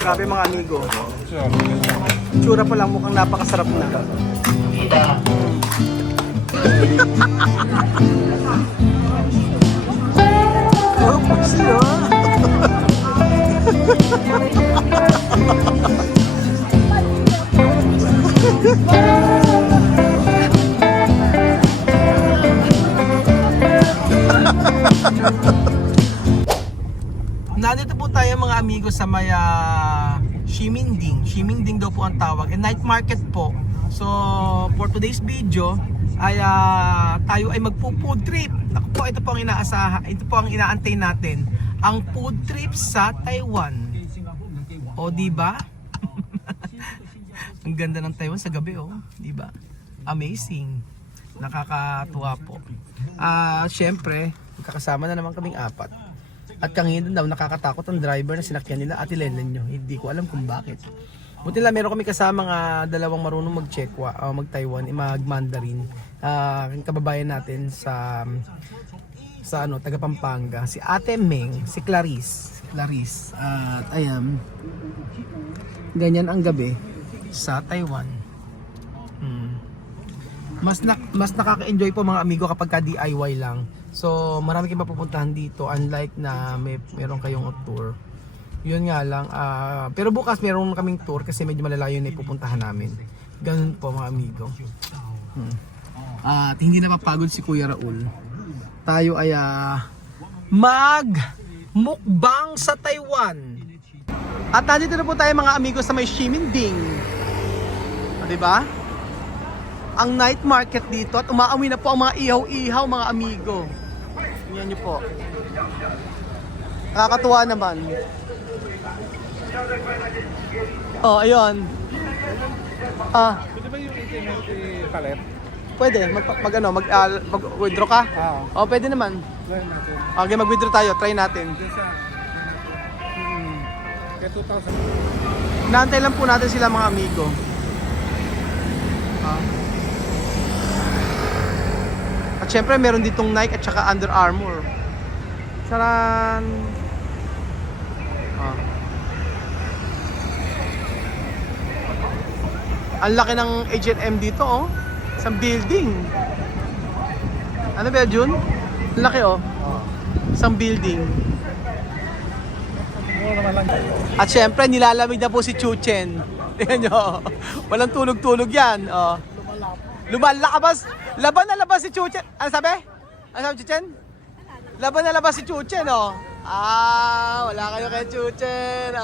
Grabe mga amigo. Tsura pa lang mukhang napakasarap na. Oh, pusi oh. Nandito po tayo mga amigo sa may Ximending. Ximending daw po ang tawag. And night market po. So for today's video ay tayo ay magpo-food trip. Ako po, ito po ang inaasahan. Ito po ang inaantay natin. Ang food trip sa Taiwan. O di ba? Ang ganda ng Taiwan sa gabi oh, di ba? Amazing. Nakakatuwa po. Syempre, magkakasama na naman kaming apat. At kanina daw nakakatakot ang driver na sinakyan nila Ate Lelen nyo. Hindi ko alam kung bakit. Buti lang meron kami kasama dalawang marunong mag-Chekwa, mag-Taiwan, mag-Mandarin. Kababayan natin sa taga Pampanga, si Ate Meng, si Clarice. At ayan, ganyan ang gabi sa Taiwan. Mas nakaka-enjoy po mga amigo kapag ka DIY lang. So marami kayong mapupuntahan dito, unlike na meron kayong tour. Yun nga lang, pero bukas meron kaming tour kasi medyo malalayo na ipupuntahan namin. Ganun po mga amigo. At hindi na mapagod si Kuya Raul. Tayo ay mag-mukbang sa Taiwan. At nandito na po tayo mga amigo sa may Ximending. Diba? Ang night market dito at umaamoy na po ang mga ihaw-ihaw mga amigo. Tingnan nyo po. Nakakatuwa naman. Oh, ayun. Pwede ba yung internet palet? Pwede, mag-withdraw ka? Oh, pwede naman. Okay, mag-withdraw tayo, try natin. Kaya 2,000. Naantay lang po natin sila mga amigo. At syempre meron ditong Nike at saka Under Armour. Saran. Ang laki ng H&M dito oh. Isang building. Ano ba Jun? Ang laki oh. Isang building. At syempre nilalamig na po si Chuchen. Tingnan nyo. Walang tulog-tulog yan. Oh. Lumalabas. Laban na labas si Chuchen. Ano sabi? Ano sabi Chuchen? Laban na labas si Chuchen oh. Wala kayo kay Chuchen.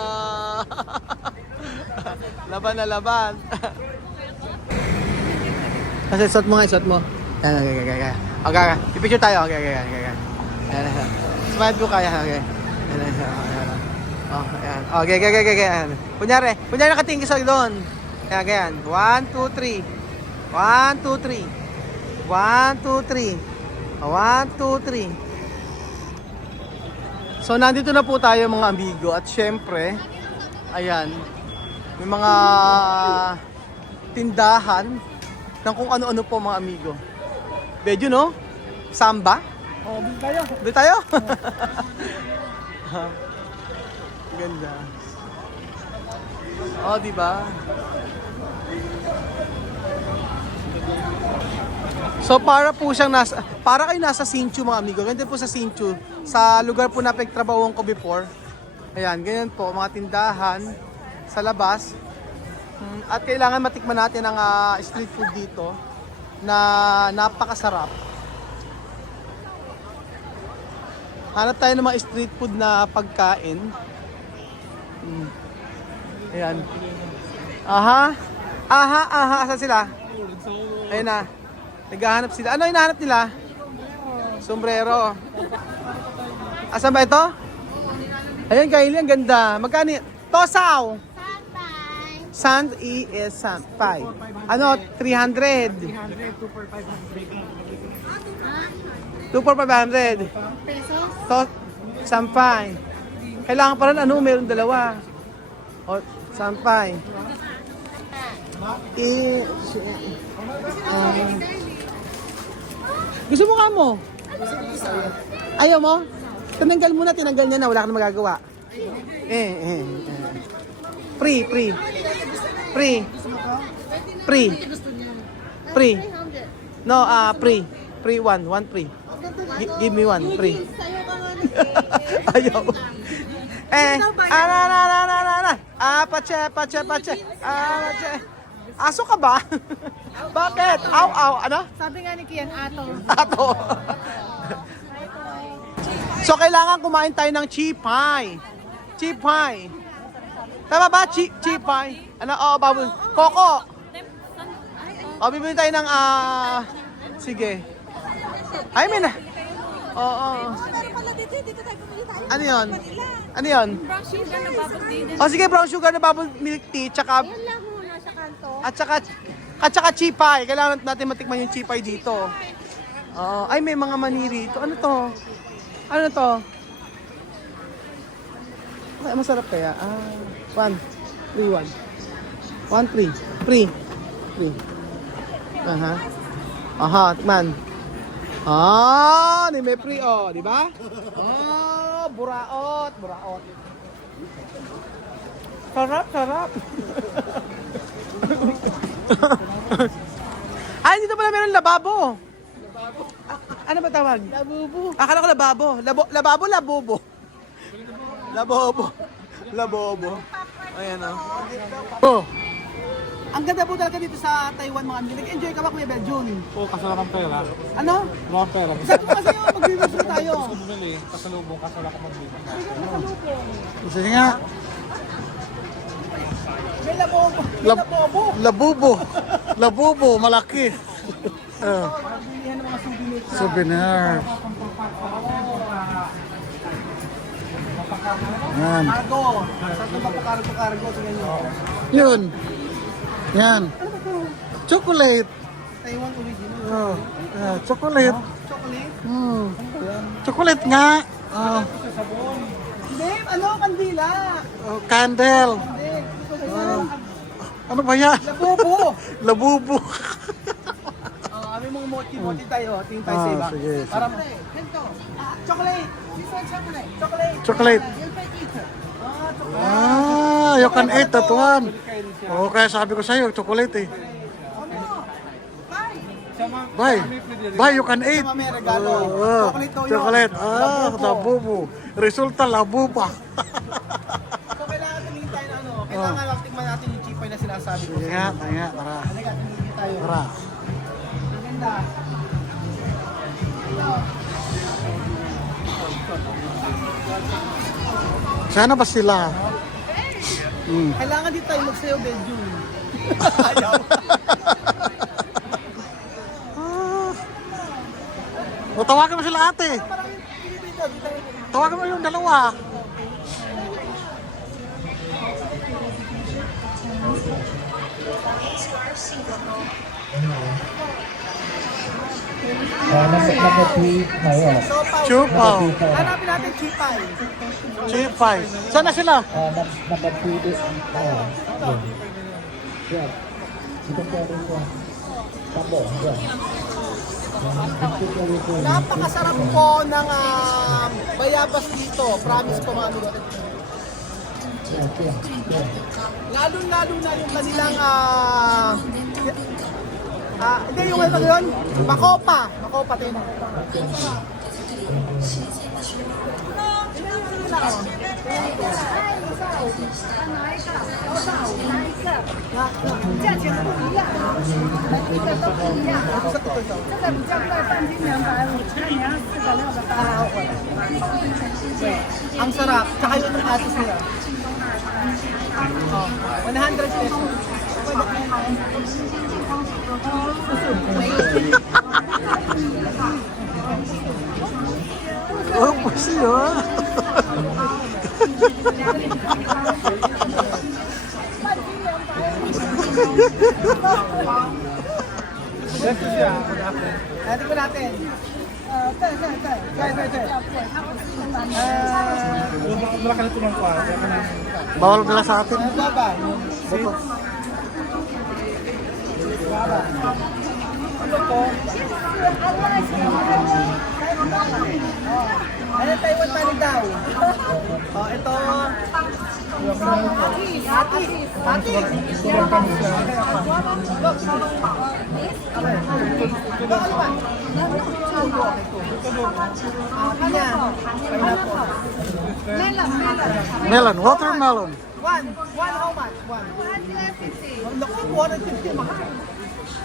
Laban na laban. Kasi suot mo nga, suot mo. Okay. I-picture tayo. Okay. Smile ko kaya. Okay. Okay. Kunyari nakatingin ka sa doon. Ayan. 1, 2, 3. 1, 2, 3. 1, 2, 3. 1, 2, 3. So nandito na po tayo mga amigo at syempre, ayan, may mga tindahan ng kung ano-ano po mga amigo. Medyo no? Samba? Oh, bili tayo. Bili tayo? Ganda. Oh, di ba? So para po siyang para kayo nasa Hsinchu mga amigo. Ganyan po sa Hsinchu. Sa lugar po na pagtrabahuan ko before. Ayan, ganyan po mga tindahan sa labas. At kailangan matikman natin ang street food dito na napakasarap. Hanap tayo ng mga street food na pagkain. Ayan. Aha. Asan sila? Ayun na. Naghahanap sila. Ano hinahanap nila? Sombrero. Asan ba ito? Ayan, Kylie, ang ganda. Magkano? Tosaw! Sand is 5. Ano? 300. 2,400. Pesos? Sampay. Kailangan pa rin meron dalawa. O, sampay. Gusto mo ka mo? Ayaw mo? Tinanggal niya na, wala ka na magagawa. Free. No, free. Free one free. Give me one free. Ayaw. Pache. Aso ka ba? Bakit? Aw, ano? Sabi nga ni Kian, Ato. So, kailangan kumain tayo ng chipay. Tama ba? Chipay. Ano? Oo, bubble. Coco. O, bibili tayo ng, sige. Ay, may na. Oo. meron pala dito tayo pumili tayo. Ano yun? Ano yun? Brown sugar na bubble tea. O, sige, brown sugar na bubble milk tea, tsaka, Yan lang muna sa kanto. at saka chipay. Kailangan natin matikman yung chipay dito. Oo. Ay, may mga mani rito. Ano to? Ay, masarap kaya. 1 free. Aha, man. Ni may free di ba? Buraot. Sarap. Ay, dito pala meron lababo. Ano ba tawag? Labubo. Akala ko lababo. Labobo. Ayan oh. Ang ganda po talaga dito sa Taiwan mga amigo. Nag-enjoy ka ba Kuya Beljun? Oo, kasi wala kang pera. Ano? Wala kang pera. Sabi ko kasi yung magbibigay tayo. Gusto ko bumili, kasalubong kasi wala kang magbili. Sige nga. May labobo. Labubo, malaki. Bilihan ng mga souvenir. Souvenir. Yan. Cargo. Saan ito ba cargo? Tingnan nyo. Yun. Yan. Chocolate. Taiwan original. Chocolate. Chocolate. Chocolate nga. Hindi, kandila. Candle. Ano ba yan? Labubo. May mga mochi tayo. Tingin tayo sa iba. Sige. Para chocolate. Chocolate. You can eat that one. Oo, kaya sabi ko sa'yo, chocolate eh. Bye, you can eat. May regalo. Chocolate daw yun. Chocolate. Labubo. Resulta, labuba. So, kailangan tumingin tayo na kailangan tikman natin yung chipay na sinasabi ko. Sige nga, tara. Halika, tumingin tayo. Tara. Ang ganda. Sana ba sila? Kailangan dito tayo magsayaw, Beljun. Ayaw. O, tawagan mo sila ate. Maraming dito. Tawagan mo yung dalawa. Chupaw. Hanapin natin chipay. Chipay. Sana sila? Napakasarap po ng bayabas dito. Promise po mga amigo. Lalo-lalo na yung kanilang hindi yung ano yun? Makopa tayo na. Ang sarap. Tsaka yun yung atis nila. 100 pesos. Oh, pasi ha. Ito siya. Natin ko natin. Malaki na tumangkwa. Bawal nila sa atin. Baba. Baba. Ano to? Ano Taiwan panig daw? Oh, ito. Mati. Melon, watermelon. One how much? One. 150. Naku, 150 mahal.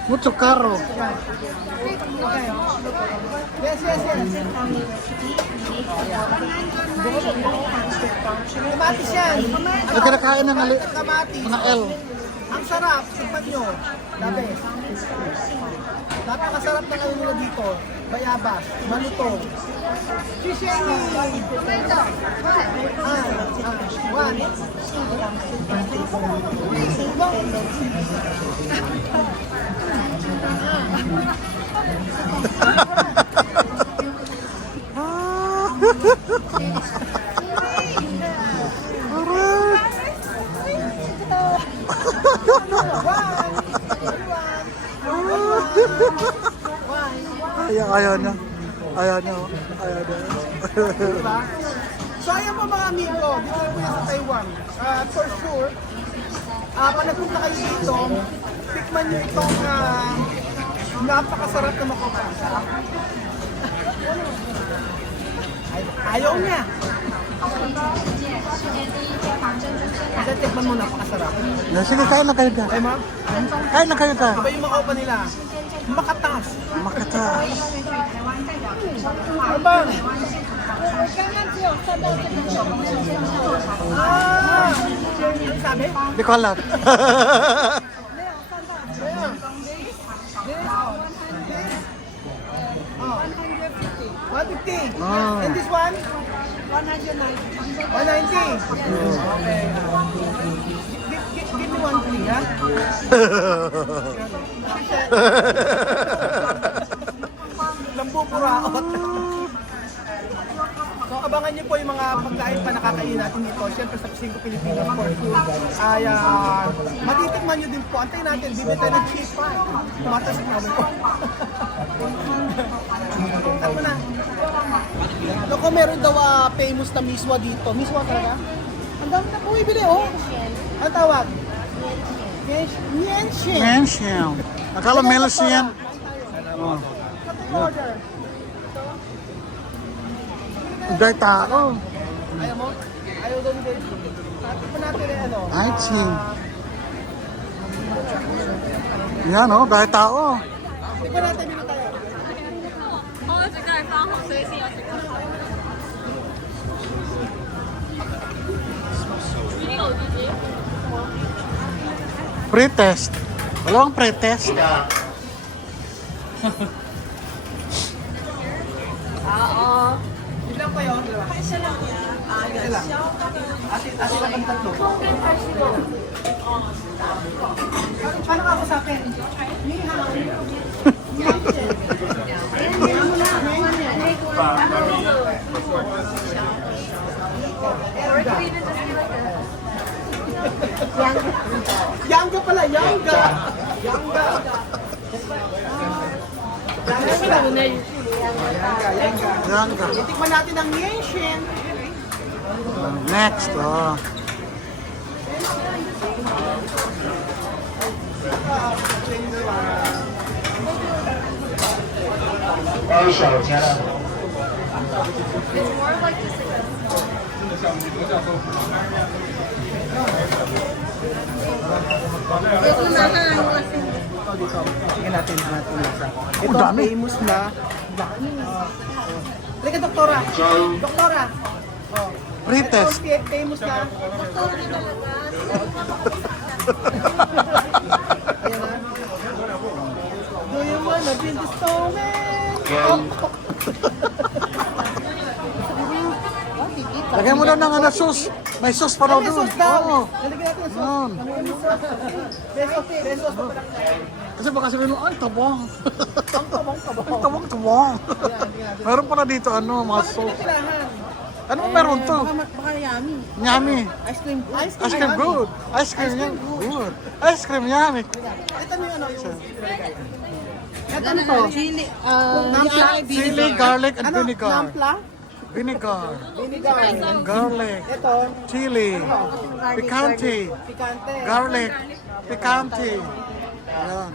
Mucho caro. Okay. Yes. Kamatis yan. Ano kinakain ng Kamatis. mga L? Ang sarap, tikman nyo. The best. Napakasarap ng ano nila dito. Bayabas, malutong. Shishengi. One. Ayaw niya. Diba? So ayan po mga amigo, dito na po yan sa Taiwan. For sure, pag nagpunta kayo dito, tikman nyo itong napakasarap na makoka. Ayaw niya. Kasi tikman mo, napakasarap. Sige, kain na kayo ka. Ay ma, Kain na kayo ka. iba yung makoka nila. Makatas. Makata. Ano ba? Ano sabi? Di ko alam. Ah. And this one? 190. Okay. Give me one free, ha? Lambupuraot. So abangan niyo po yung mga pagkain pa nakakain natin dito. Siyempre sa Pisingo Pilipinas for food ay matitikman niyo din po. Antayin natin, bibili tayo ng cheese pa. Tumatas ang namin ko. Ano na? Loko, meron daw famous na miswa dito. Miswa talaga? Ang dami na bumibili, oh. Ang tawag? Mienchen. Mention. Akala melos yan. Oh. Order. Dahil tao. Ayaw mo? Ayaw daw ni Dave. Tikman natin eh, ano? Ay, ching. Yan oh, dahil tao. Tikman natin, bili tayo. 好，这个放好水先要这个。一定有自己。 Pre-test. Wala kang pre-test. Ilan kayo? Isa lang. Isa lang. Atin lang ang tatlo. Paano ka ako sa akin? Ni hao. Yangga pala, Yangga! Yangga! Yan ka. Itikman natin ang Yenshin. Next, oh. Tingnan natin natin lasa. Ito Ang ang dami. famous na Halika, doktora. Doktora. Pre-test. Ito ang famous na Ayan na. Do you wanna be the snowman? Lagyan mo lang ng sauce. May sauce pa raw May doon. sauce daw. Oo. Lalagyan natin ng Yan. sauce. Besos. Kasi baka sabihin mo, ay, tabang. Ang tabang-tabang. Ay, tabang. Meron pala dito, mga sauce. Pilahan. Ano meron to? Baka yummy. Yummy. Ice cream. Ice cream good. Ice cream yan. Good. Ice cream yummy. Ito na yung ano, yung Ito ano to? Chili, Nampla? Chili, garlic, and Ano? vinegar. Nampla? Vinegar, Vinegar. garlic, Ito. chili, picante, Pikante. garlic, picante. Yan.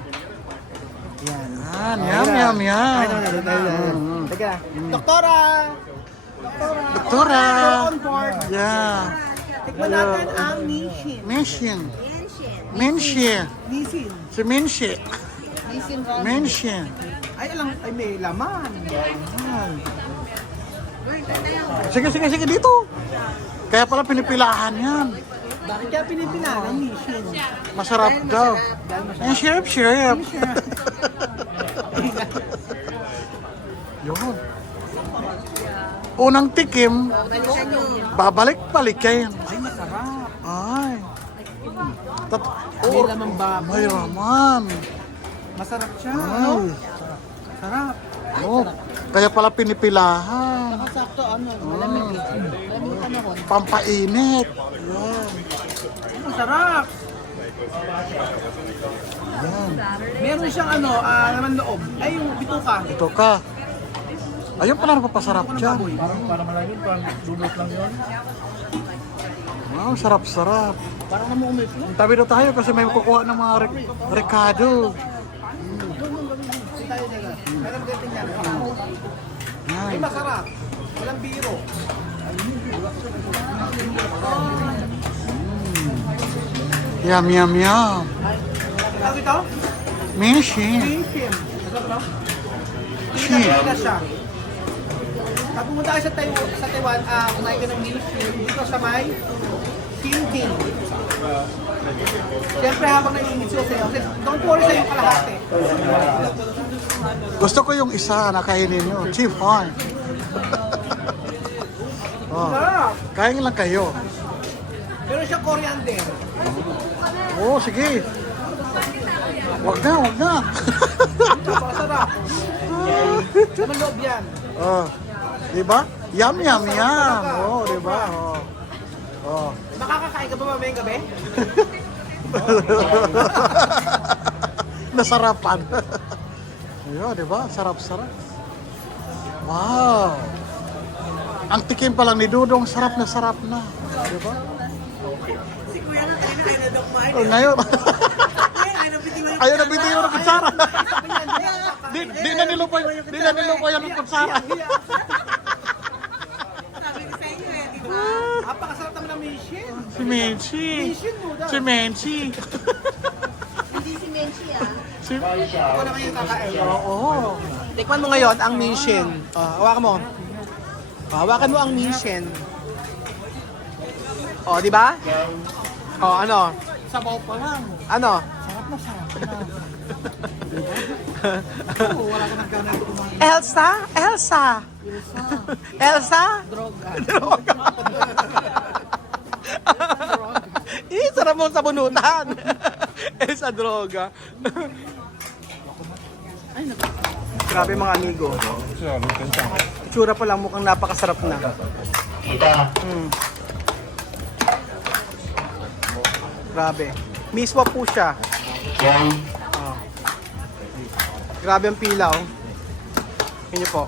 Yan. Yan, yum, yum, yum. Ay, no. Teka. Doktora! Doktora. On board. Yeah. Tikman natin ang Nishin. Minshin. Minshin. Nissin. Si Minshin. Minshin. Ay, ay may laman. Yan. Sige, sige, sige, dito. Kaya pala pinipilahan yan. Bakit kaya pinipilahan ang Nissin? Masarap daw. Ang syrup, syrup. Yun. Unang tikim, babalik-balik yan. Ay, masarap. Ay. May lamang baboy. May raman. Masarap siya. Ay. Sarap. Oh, kaya pala pinipilahan. sakto, ano, malamig eh. Malamig yung panahon. Pampainit. Yan. Masarap. Yan. Meron siyang ano, laman loob. Ay, yung bituka. Ito ka. Ayun pala napapasarap dyan. Para malamig, parang dudot lang yun. Wow, sarap-sarap. Parang namumit mo. Tabi na tayo kasi may kukuha ng mga Ricardo. Ay, masarap. Walang biro. Yum, yum, yum. Tawag ito? Minshin. Nissin. Masarap, no? Shin. Pilipinas siya. Pag pumunta ka sa Taiwan, kumain ka ng Nissin. Dito sa may King. Siyempre habang naiingit siya sa'yo, kasi don't worry sa'yo kalahati. Gusto ko yung isa na kainin nyo. Chief Han. Oh, Sarap! kain lang kayo. Meron siya coriander. Oh, sige. Wag na, wag na. Masarap. Naman loob yan. Oh, di ba? Yum, yum, yum. Oh, di ba? Oh. Oh. Makakakain ka ba mamayang gabi? Nasarapan. Ayun, di ba? Sarap-sarap. Wow. Ang tikim pa lang ni Dudong, sarap na. Di ba? Si Kuya na tayo na kayo na daw kumain. Oh, ngayon. Ay, nabitin lang. Ayun, nabiti yung kutsara. Sabi niya, hindi ako kakain. Di na nilupoy yung kutsara. Sabi ko sa inyo eh, di ba? Napakasarap naman ng Nissin. Si Menchi. Nissin mo daw. Si Menchi. Hindi si Menchi ah. Ako na kayo kakain. Oo. Tikman mo ngayon ang Nissin. Hawakan mo. Hawakan mo ang Nissin. Oh, di ba? Oh, ano? Sabaw pa lang. Ano? Sarap na. Oo, wala ka nagkana kumain. Elsa? Droga. Sarap mo sa bunutan. Elsa droga. Grabe mga amigo. Itsura pa lang mukhang napakasarap na. Grabe. Miswa po siya. Oh. Grabe ang pila oh. Tingnan niyo po.